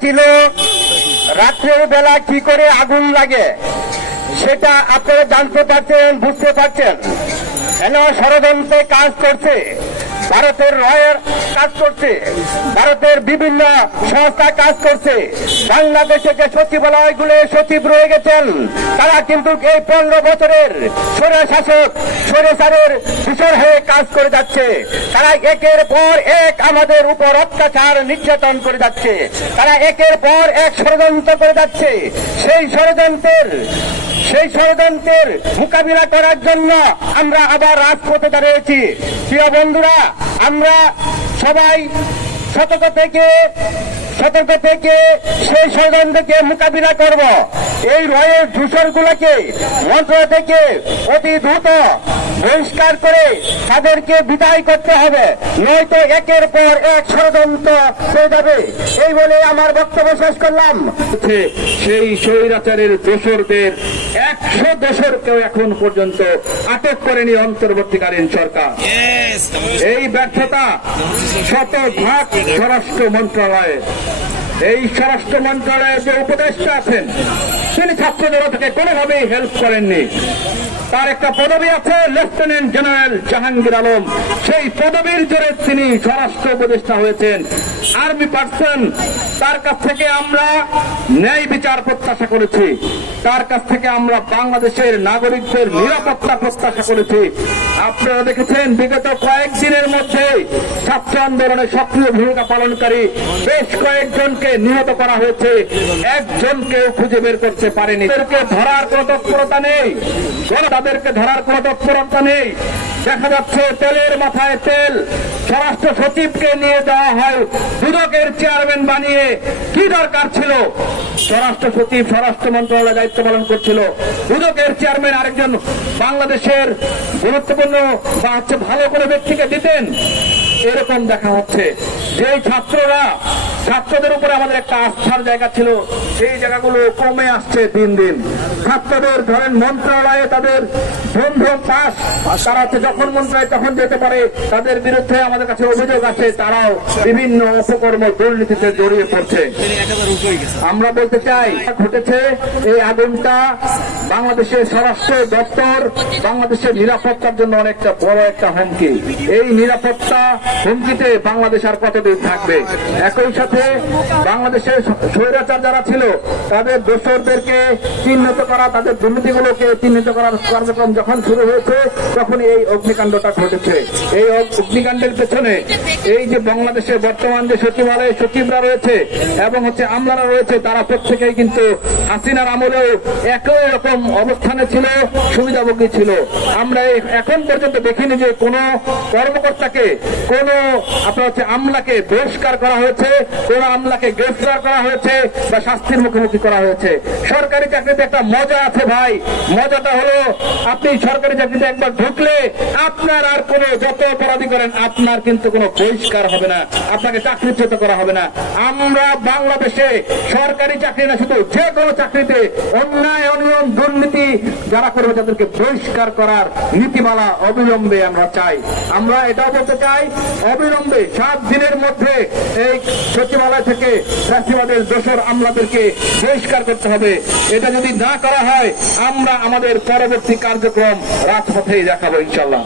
ছিল। রাত্রের বেলা কি করে আগুন লাগে, সেটা আপনারা জানতে পারছেন, বুঝতে পারছেন। কেন ষড়যন্ত্রে কাজ করছে। ভারতের রয়ের কাজ করছে। ভারতের বিভিন্ন সংস্থা কাজ করছে। বাংলাদেশে যে সচিবালয়গুলো, সচিব রয়ে গেছেন। তারা কিন্তু এই পনেরো বছরের সরে শাসক সরে সারের কিশোর হয়ে কাজ করে যাচ্ছে। তারা একের পর এক আমাদের উপর অত্যাচার নির্যাতন করে যাচ্ছে। তারা একের পর এক ষড়যন্ত্র করে যাচ্ছে। সেই ষড়যন্ত্রের সেই ষড়যন্ত্রের মোকাবিলা করার জন্য আমরা আবার রাজপথে দাঁড়িয়েছি। প্রিয় বন্ধুরা আমরা সবাই সতর্ক থেকে সতর্ক থেকে সেই ষড়যন্ত্রকে মোকাবিলা করব। এই রয়ের ধূসর গুলোকে মন্ত্র থেকে অতি দ্রুত বহিষ্কার করে তাদেরকে বিদায় করতে হবে। নয়তো একের পর এক ষড়যন্ত্র হয়ে যাবে। এই বলে আমার বক্তব্য শেষ করলাম। সেই স্বৈরাচারের দোসরদের একশো দোসরকেও এখন পর্যন্ত আটক করেনি অন্তর্বর্তীকালীন সরকার। এই ব্যর্থতা শত ভাগ স্বরাষ্ট্র মন্ত্রণালয়ে এই স্বরাষ্ট্র মন্ত্রণালয়ের যে উপদেষ্টা আছেন, তিনি ছাত্রদের থেকে কোনোভাবেই হেল্প করেননি। তার একটা পদবি আছে লেফটেন্যান্ট জেনারেল জাহাঙ্গীর আলম। সেই পদবীর জোরে তিনি স্বরাষ্ট্র উপদেষ্টা হয়েছেন। আর্মি পার্সন তার কাছ থেকে আমরা ন্যায় বিচার প্রত্যাশা করেছি। তার কাছ থেকে আমরা বাংলাদেশের নাগরিকদের নিরাপত্তা প্রত্যাশা করেছি? আপনারা দেখেছেন, বিগত কয়েকদিনের মধ্যে ছাত্র আন্দোলনে সক্রিয় ভূমিকা পালনকারী বেশ কয়েকজনকে নিহত করা হয়েছে। একজনকেও খুঁজে বের করতে পারেনি। তাদেরকে ধরার কোনো তৎপরতা নেই। তাদেরকে ধরার কোনো তৎপরতা নেই। দেখা যাচ্ছে তেলের মাথায় তেল। স্বরাষ্ট্র সচিবকে নিয়ে দেওয়া হয় দুদকের চেয়ারম্যান বানিয়ে। কি দরকার ছিল? স্বরাষ্ট্র সচিব, স্বরাষ্ট্র মন্ত্রণালয় দায়িত্ব পালন করছিল। দুদকের চেয়ারম্যান আরেকজন বাংলাদেশের গুরুত্বপূর্ণ বা হচ্ছে ভালো করে ব্যক্তিকে দিতেন। এরকম দেখা হচ্ছে। যে ছাত্ররা, ছাত্রদের উপরে আমাদের একটা আস্থার জায়গা ছিল, সেই জায়গাগুলো কমে আসছে দিন দিন। ছাত্রদের, ধরেন মন্ত্রণালয়ে তাদের বন্ধু পাস। তারা যখন মন্ত্রণালয় তখন যেতে পারে। তাদের বিরুদ্ধে আমাদের কাছে অভিযোগ আছে, তারাও বিভিন্ন অপকর্ম দুর্নীতিতে জড়িয়ে পড়ছে। আমরা বলতে চাই, ঘটেছে এই আগুনটা বাংলাদেশের স্বরাষ্ট্র দপ্তর বাংলাদেশের নিরাপত্তার জন্য অনেকটা বড় একটা হুমকি। এই নিরাপত্তা হুমকিতে বাংলাদেশ আর কতদিন থাকবে? একই সাথে বাংলাদেশের স্বৈরাচার যারা ছিল, তাদের দোষরদেরকে চিহ্নিত করা, তাদের দুর্নীতিগুলোকে চিহ্নিত করার কার্যক্রম যখন শুরু হয়েছে, তখন এই অগ্নিকাণ্ডটা ঘটেছে। এই অগ্নিকাণ্ডের পেছনে এই যে বাংলাদেশের বর্তমান যে সচিবালয়ে সচিবরা রয়েছে এবং হচ্ছে আমলারা রয়েছে, তারা প্রত্যেকেই কিন্তু হাসিনার আমলেও একই রকম অবস্থানে ছিল, সুবিধাভোগী ছিল। আমরা এখন পর্যন্ত দেখিনি যে কোন কর্মকর্তাকে, কোন আপনার হচ্ছে আমলাকে বহিষ্কার করা হয়েছে, কোন আমলাকে গ্রেফতার করা হয়েছে বা শাস্তির মুখোমুখি করা হয়েছে। সরকারি চাকরিতে একটা মজা আছে ভাই। মজাটা হলো, আপনি সরকারি চাকরিতে একবার ঢুকলে আপনার আর কোনো যত অপরাধী করেন, আপনার কিন্তু কোনো বহিষ্কার হবে না। আপনাকে চাকরিচ্যুত করা হবে না। আমরা বাংলাদেশে সরকারি চাকরি না, শুধু যে কোনো চাকরিতে অন্যায়, অনিয়ম দুর্নীতি যারা করবে তাদেরকে বহিষ্কার করার নীতিমালা অবিলম্বে আমরা চাই। আমরা এটাও বলতে চাই, অবিলম্বে সাত দিনের মধ্যে এই সচিবালয় থেকে চাষিবাদের দোসর আমলাদেরকে বহিষ্কার করতে হবে। এটা যদি না করা হয়, আমরা আমাদের পরবর্তী কার্যক্রম রাজপথেই দেখাবো ইনশাল্লাহ